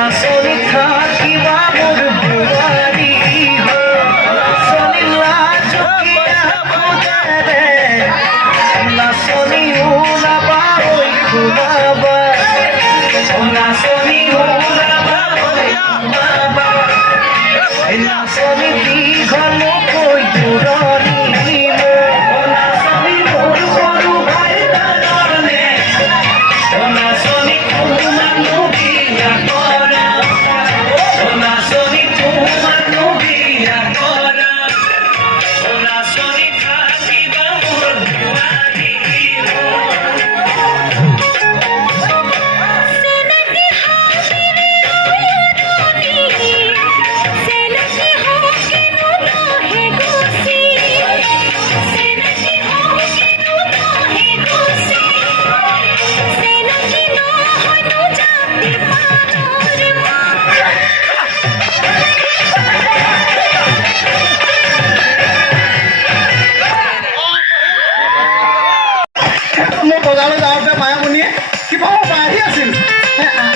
নাচনি থাকিবা মোৰ বোৱাৰী চলিলা জকিয়া খুদাৰে নাচনি ওলাবা ঐ খুলাবা নাচনি ওলাবা ঐ খুলাবা নাচনি দীঘল কৈ দূৰণি বজাৰলৈ যাওঁতে মায়ামণিয়ে কিবা আহি আছিল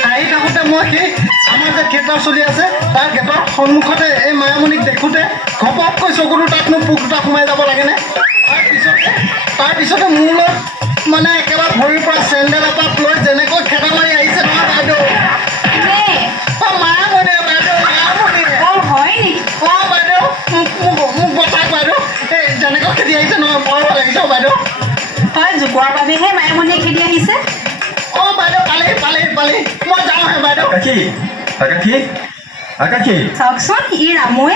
আহি থাকোঁতে মই সেই আমাৰ যে গেটৰ চলি আছে তাৰ গেটৰ সন্মুখতে এই মায়ামণিক দেখোঁতে ঘপককৈ চকুটো তাতনো পোক দুটা সোমাই যাব লাগেনে তাৰপিছতে মোৰ লগত মানে একেবাৰে ভৰিৰ পৰা চেণ্ডেল এপাত লৈ যেনেকৈ খেদা মাৰি আহিছে নহয় বাইদেউ মায়ামণিয়ে বাইদেউ মায়ামণিয়ে হয় নেকি বাইদেউ মোক বচাওক বাইদেউ এই যেনেকৈ খেদি আহিছে নহয় বৰ ভাল লাগিছে বাইদেউ হয় জোকোৱাৰ বাবেহে মায়ামণিয়ে খেদি আহিছে বাইদেউ পালেহি মই যাওঁহে বাইদেউ আকাশী চাওকচোন ই ৰামুৱে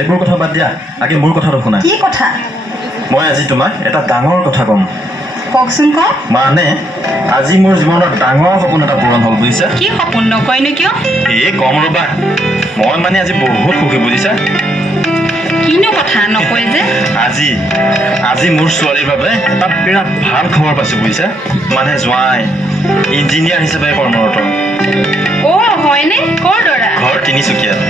এইবোৰ কথা বাদ দিয়া আগে মোৰ কথাটো শুনা কি কথা মই আজি তোমাক এটা ডাঙৰ কথা ক'ম কওকচোন কওক মানে আজি মোৰ জীৱনৰ ডাঙৰ সপোন এটা পূৰণ হ'ল বুজিছা কি সপোন নকয়নো কিয় এই কম ৰ'বা মই মানে আজি বহুত সুখী বুজিছা কিনো কথা নকয় যে আজি মোৰ ছোৱালীৰ বাবে এটা বিৰাট ভাল খবৰ পাইছোঁ বুজিছা মানে জোঁৱাই ইঞ্জিনিয়াৰ হিচাপে কৰ্মৰত হয়নে ক'ৰ ল'ৰা ঘৰ তিনিচুকীয়াত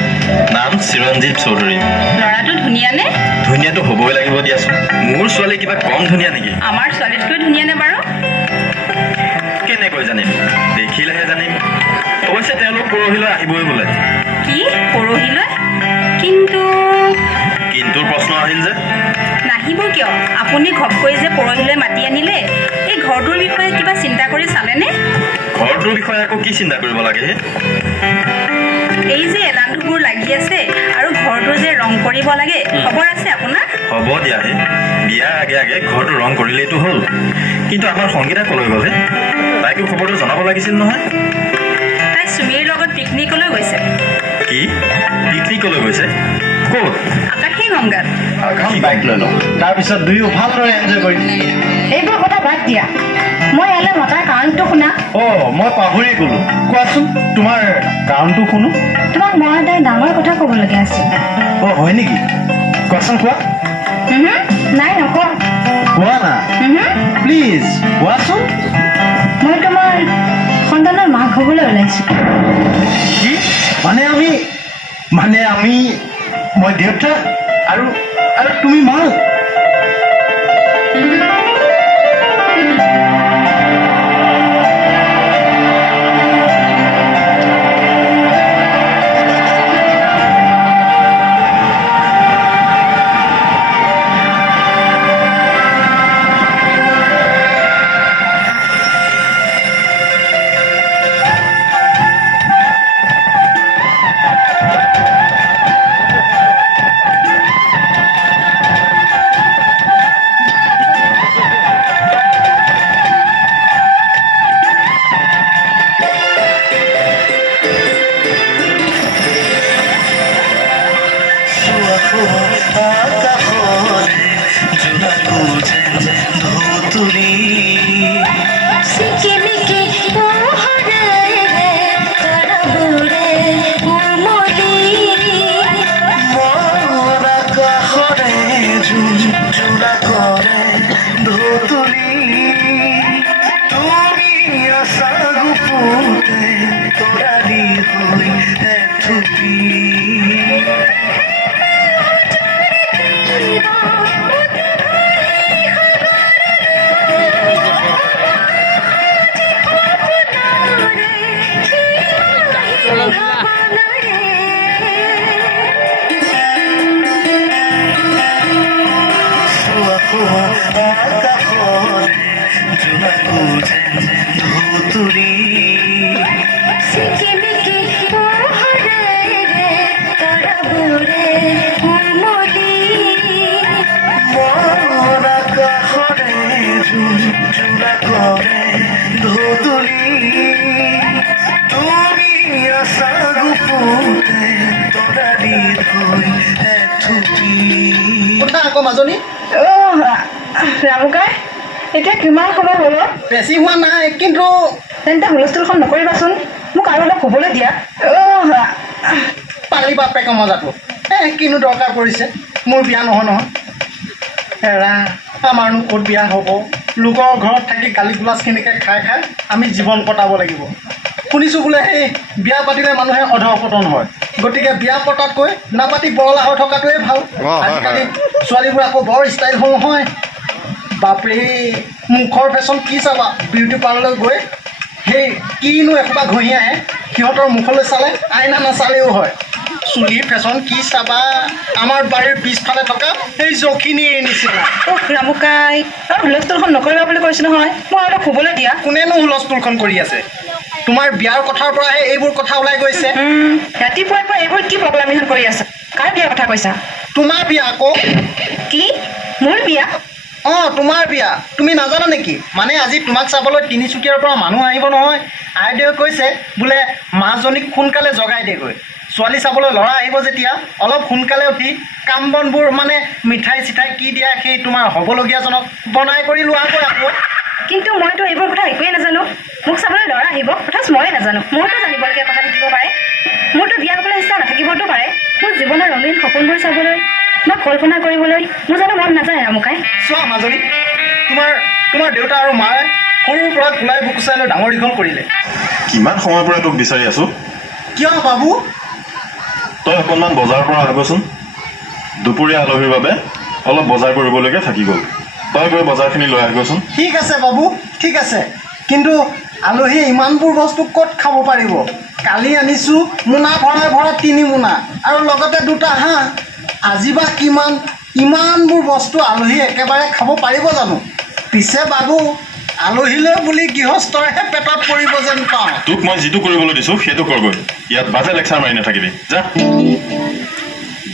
নাম চিৰঞ্জীৱ চৌধুৰী ল'ৰাটো ধুনীয়ানে ধুনীয়াটো হ'বই লাগিব দিয়াচোন মোৰ ছোৱালী কিবা কম ধুনীয়া নেকি আমাৰ ছোৱালীতকৈ ধুনীয়ানে বাৰু কেনেকৈ জানিম দেখিলেহে জানিম অৱশ্যে তেওঁলোক পৰহিলৈ আহিবই বোলে কি পৰহিলৈ কিন্তুৰ প্ৰশ্ন আহিল যে নাহিব কিয় আপুনি ঘপকৈ যে পৰহিলৈ মাতি আনিলে এই ঘৰটোৰ বিষয়ে কিবা চিন্তা কৰি চালেনে ঘৰটোৰ বিষয়ে আকৌ কি চিন্তা কৰিব লাগে এই যে এলান্ধুবোৰ লাগি আছে আৰু ঘৰটো যে ৰং কৰিব লাগে খবৰ আছে আপোনাৰ হ'ব দিয়াহে বিয়াৰ আগে আগে ঘৰটো ৰং কৰিলেইতো হ'ল কিন্তু আমাৰ সংগীতা কলৈ গ'লে তাইকো খবৰটো জনাব লাগিছিল নহয় তাই চুমিৰ লগত পিকনিকলৈ গৈছে কি পিকনিকলৈ গৈছে ক'ত আকাশী গংগাত আকাশী বাইক লৈ লওঁ তাৰপিছত দুয়ো ভালদৰে এনজয় কৰিম এইবোৰ কথা বাদ দিয়া মই ইয়ালৈ মতাৰ কাৰণটো শুনা মই পাহৰিয়ে গ'লো কোৱাচোন তোমাৰ কাৰণটো শুনো তোমাক মই এটা ডাঙৰ কথা ক'বলগীয়া আছিল হয় নেকি কোৱাচোন কোৱা নাই নকওঁ কোৱা না প্লিজ কোৱাচোন মই তোমাৰ সন্তানৰ মাক হ'বলৈ ওলাইছোঁ কি মানে আমি মই দেউতা আৰু তুমি মা আকাশৰে জোনাকো যেন ধুতুৰি চিকিমিকি পোহৰেৰে তৰাবোৰে উমলি মন আকাশৰে জোনাকৰে ধুতুৰি তুমি আছা গোপনে তৰাৰি থৈ এথুকি কোনটা আকৌ মাজনী ৰামুকাই এতিয়া কিমান সময় হ'ল বেছি হোৱা নাই কিন্তু তেন্তে হুলস্থুলখন নকৰিবাচোন মোক আৰু অলপ শুবলৈ দিয়া পালি বাপেকে মজাটো কিনো দৰকাৰ পৰিছে মোৰ বিয়া নহয় নহয় হেৰা আমাৰনো ক'ত বিয়া হ'ব লোকৰ ঘৰত থাকি গালি গোলাচখিনিকে খাই খাই আমি জীৱন কটাব লাগিব শুনিছোঁ বোলে সেই বিয়া পাতিলে মানুহে অধঃপতন হয় গতিকে বিয়া পতাতকৈ নাপাতি বৰলা হৈ থকাটোৱে ভাল আজিকালি ছোৱালীবোৰ আকৌ বৰ ষ্টাইল হ'ল নহয় বাপৰে মুখৰ ফেশ্বন কি চাবা বিউটি পাৰ্লাৰলৈ গৈ সেই কিনো এসোপা ঘঁহি আহে সিহঁতৰ মুখলৈ চালে আইনা নাচালেও হয় চুলিৰ ফেশ্বন কি চাবা আমাৰ বাৰীৰ পিছফালে থকা সেই জখিনীৰ নিচিনা ৰামুকাই আৰু হুলস্থুলখন নকৰিবা বুলি কৈছোঁ নহয় মই অলপ শুবলৈ দিয়া কোনেনো হুলস্থুলখন কৰি আছে তোমাৰ বিয়াৰ কথাৰ পৰাহে এইবোৰ কথা ওলাই গৈছে ৰাতিপুৱাৰ পৰা এইবোৰ কি প্ৰগ্ৰামিং কৰি আছা কাৰ বিয়াৰ কথা কৈছা তোমাৰ বিয়া আকৌ কি মোৰ বিয়া অঁ তোমাৰ বিয়া তুমি নাজানা নেকি মানে আজি তোমাক চাবলৈ তিনিচুকীয়াৰ পৰা মানুহ আহিব নহয় আইদেৱে কৈছে বোলে মাজনীক সোনকালে জগাই দেগৈ ছোৱালী চাবলৈ ল'ৰা আহিব যেতিয়া অলপ সোনকালে উঠি কাম বনবোৰ মানে মিঠাই চিঠাই কি দিয়া সেই তোমাৰ হ'বলগীয়াজনক বনাই কৰি লোৱাগৈ আকৌ কিন্তু মইতো এইবোৰ কথা একোৱেই নাজানো মোক চাবলৈ ল'ৰা আহিব অথচ ময়ে নাজানো মোৰতো জানিবলগীয়া কথা থাকিব পাৰে মোৰতো বিয়া হ'বলৈ ইচ্ছা নাথাকিবতো পাৰে মোৰ জীৱনৰ ৰঙীন সপোনবোৰ চাবলৈ বা কল্পনা কৰিবলৈ মোৰ জানো মন নাযায় ৰামুকাই চোৱা মাজনী তোমাৰ দেউতা আৰু মায়ে সৰুৰ পৰা কোলাই বুকুচাই লৈ ডাঙৰ দীঘল কৰিলে কিমান সময়ৰ পৰা তোক বিচাৰি আছোঁ কিয় বাবু তই অকণমান বজাৰৰ পৰা আহিবচোন দুপৰীয়া আলহীৰ বাবে অলপ বজাৰ কৰিবলগীয়া থাকি গ'ল তই গৈ বজাৰখিনি লৈ আহিবচোন ঠিক আছে বাবু ঠিক আছে কিন্তু আলহীয়ে ইমানবোৰ বস্তু ক'ত খাব পাৰিব কালি আনিছোঁ মোনা ভৰাই ভৰাই 3 মোনা আৰু লগতে 2টা হাঁহ আজি বা ইমানবোৰ বস্তু আলহী একেবাৰে খাব পাৰিব জানো পিছে বাবু আলহীলৈ বুলি গৃহস্থৰহে পেটত পৰিব যেন পাওঁ তোক মই যিটো কৰিবলৈ দিছোঁ সেইটো কৰগৈ ইয়াত বাজে লেকচাৰ মাৰি নাথাকিবি যা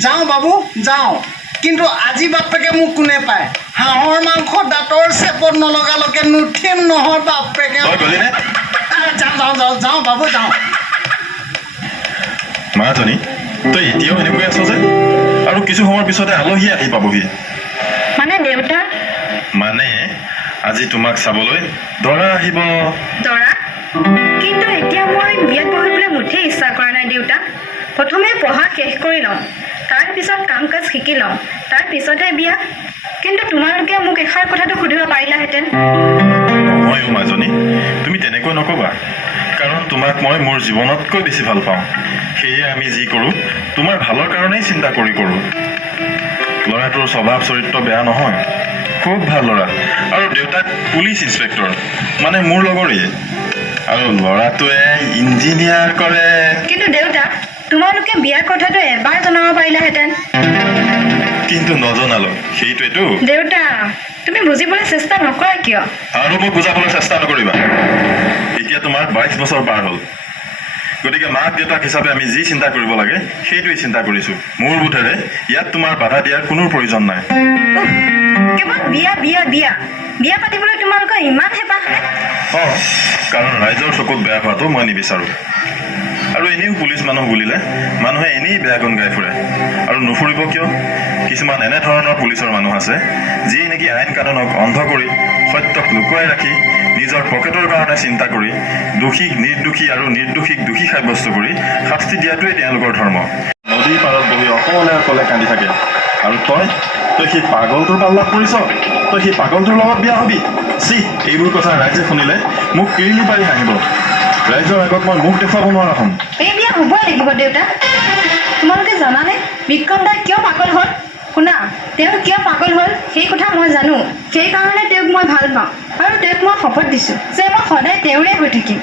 যাওঁ বাবু যাওঁ কিন্তু আজি বাপেকে মোক কোনে পায় হাঁহৰ মাংস দাঁতৰ চেপত নলগালৈকে নুঠিম নহয় বাপেকে তই গ'লিনে যাওঁ বাবু যাওঁ মাজনী তই এতিয়াও এনেকৈ আছ যে আৰু কিছু সময়ৰ পিছতে আলহী আহি পাবহি মানে দেউতা মানে আজি তোমাক চাবলৈ দৰা আহিব দৰা কিন্তু এতিয়া মই বিয়াত বহিবলৈ মুঠেই ইচ্ছা কৰা নাই দেউতা প্ৰথমে পঢ়া শেষ কৰি লওঁ তাৰপিছত কাম কাজ শিকি লওঁ তাৰপিছতহে বিয়া কিন্তু তোমালোকে মোক এষাৰ কথাটো সুধিব পাৰিলাহেঁতেন নহয় মাজনী তুমি তেনেকৈ নক'বা কাৰণ তোমাক মই মোৰ জীৱনতকৈ বেছি ভাল পাওঁ সেয়ে আমি যি কৰোঁ তোমাৰ ভালৰ কাৰণেই চিন্তা কৰি কৰোঁ ল'ৰাটোৰ স্বভাৱ চৰিত্ৰ বেয়া নহয় খুব ভাল ল'ৰা আৰু দেউতাক পুলিচ ইন্সপেক্টৰ মানে মোৰ লগৰেই আৰু ল'ৰাটোৱে ইঞ্জিনিয়াৰ কৰে কিন্তু দেউতা তোমালোকে বিয়াৰ কথাটো এবাৰ জনাব পাৰিলাহেঁতেন কিন্তু নজনালো সেইটোৱেতো দেউতা তুমি বুজিবলৈ চেষ্টা নকৰা কিয় আৰু মোক বুজাবলৈ চেষ্টা নকৰিবা এতিয়া তোমাৰ 22 বছৰ পাৰ হ'ল গতিকে মাক দেউতাক হিচাপে আমি যি চিন্তা কৰিব লাগে সেইটোৱেই চিন্তা কৰিছোঁ মোৰ বোধেৰে ইয়াত তোমাৰ বাধা দিয়াৰ কোনো প্ৰয়োজন নাই কেৱল বিয়া বিয়া বিয়া বিয়া পাতিবলৈ তোমালোকৰ ইমান হেঁপাহ অঁ কাৰণ ৰাইজৰ চকুত বেয়া হোৱাটো মই নিবিচাৰোঁ আৰু এনেও পুলিচ মানুহ বুলিলে মানুহে এনেই বেয়া গুণ গাই ফুৰে আৰু নুফুৰিব কিয় কিছুমান এনেধৰণৰ পুলিচৰ মানুহ আছে যিয়ে নেকি আইন কানুনক অন্ধ কৰি সত্যক লুকুৱাই ৰাখি নিজৰ পকেটৰ কাৰণে চিন্তা কৰি দোষীক নিৰ্দোষী আৰু নিৰ্দোষীক দোষী সাব্যস্ত কৰি শাস্তি দিয়াটোৱেই তেওঁলোকৰ ধৰ্ম নদীৰ পাৰত বহি অকলে কান্দি থাকে আৰু তই সেই পাগলটোৰ পাল্লাত পৰিছ তই সেই পাগলটোৰ লগত বিয়া হবি চি এইবোৰ কথা ৰাইজে শুনিলে মোক কিৰিলি পাৰি হাঁহিব ৰাইজৰ আগত মই মুখ দেখুৱাব নোৱাৰা হ'ম এই বিয়া হ'বই লাগিব দেউতা তোমালোকে জানানে বিক্ৰম দা কিয় পাগল হ'ল শুনা তেওঁ কিয় পাগল হ'ল সেই কথা মই জানো সেইকাৰণে তেওঁক মই ভাল পাওঁ আৰু তেওঁক মই শপত দিছোঁ যে মই সদায় তেওঁৰে হৈ থাকিম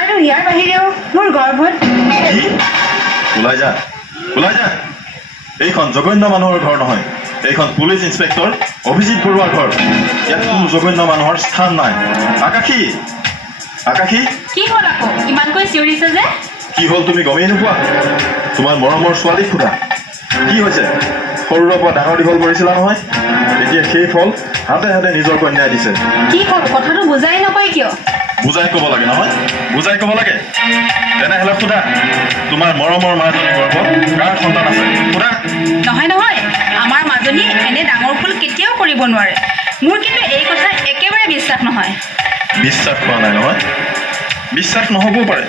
আৰু ইয়াৰ বাহিৰেও মোৰ গৰ্ভত ওলাই যা এইখন জঘন্য মানুহৰ ঘৰ নহয় এইখন পুলিচ ইন্সপেক্টৰ অভিজিত বৰুৱাৰ ঘৰ। ইয়াত কোনো জঘন্য মানুহৰ স্থান নাই। আকাশী আকাশী কি হ'ল আকৌ ইমানকৈ চিঞৰিছে যে? কি হ'ল তুমি গমেই নোপোৱা? তোমাৰ মৰমৰ ছোৱালীক সোধা কি হৈছে। সৰুৰে পৰা ডাঙৰ দীঘল কৰিছিলা নহয়, এতিয়া সেই ফল হাতে হাতে নিজৰ কন্যাই দিছে। কি হ'ল কথাটো বুজাই নকয় কিয়? বুজাই ক'ব লাগে নহয়, বুজাই ক'ব লাগে। তেনেহ'লে সোধা তোমাৰ মৰমৰ মাজনী গৰ্ভত কাৰ সন্তান আছে, সোধা। নহয় নহয়, আমাৰ মাজনী এনে ডাঙৰ ভুল কেতিয়াও কৰিব নোৱাৰে। মোৰ কিন্তু এই কথা একেবাৰে বিশ্বাস নহয়। বিশ্বাস কৰা নাই নহয়? বিশ্বাস নহ'বও পাৰে,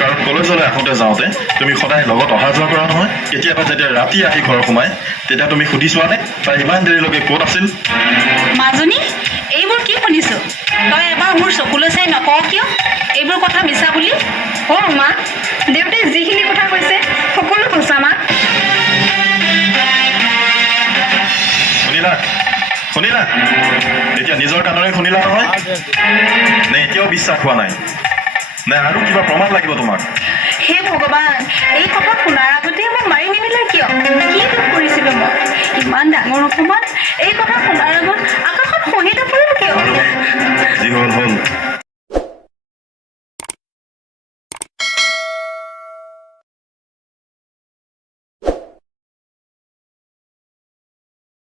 কাৰণ কলেজলৈ আহোঁতে যাওঁতে তুমি সদায় লগত অহা যোৱা কৰা নহয়। কেতিয়াবা যেতিয়া ৰাতি আহি ঘৰ সোমাই তেতিয়া তুমি সুধি চোৱানে তাই ইমান দেৰিলৈকে ক'ত আছিল? মাজনী এইবোৰ কি শুনিছো? তই এবাৰ মোৰ চকুলৈ চাই নকওঁ কিয় এইবোৰ কথা মিছা বুলি? অ' মা, দেউতাই যিখিনি কথা কৈছে সকলো সঁচা মা। শুনিলা শুনিলা? এতিয়া নিজৰ কাণৰে শুনিলা নহয়? নে এতিয়াও বিশ্বাস হোৱা নাই? নে আৰু কিবা প্ৰমাণ লাগিব তোমাক? হে ভগৱান, এই কথা শুনাৰ আগতে মোক মাৰি নিদিলে কিয়? কি দুখ কৰিছিলোঁ মই? ইমান ডাঙৰ অপমান। এই কথা শুনাৰ আগত আকাশত শহীদ নপৰিল কিয়? যি হ'ল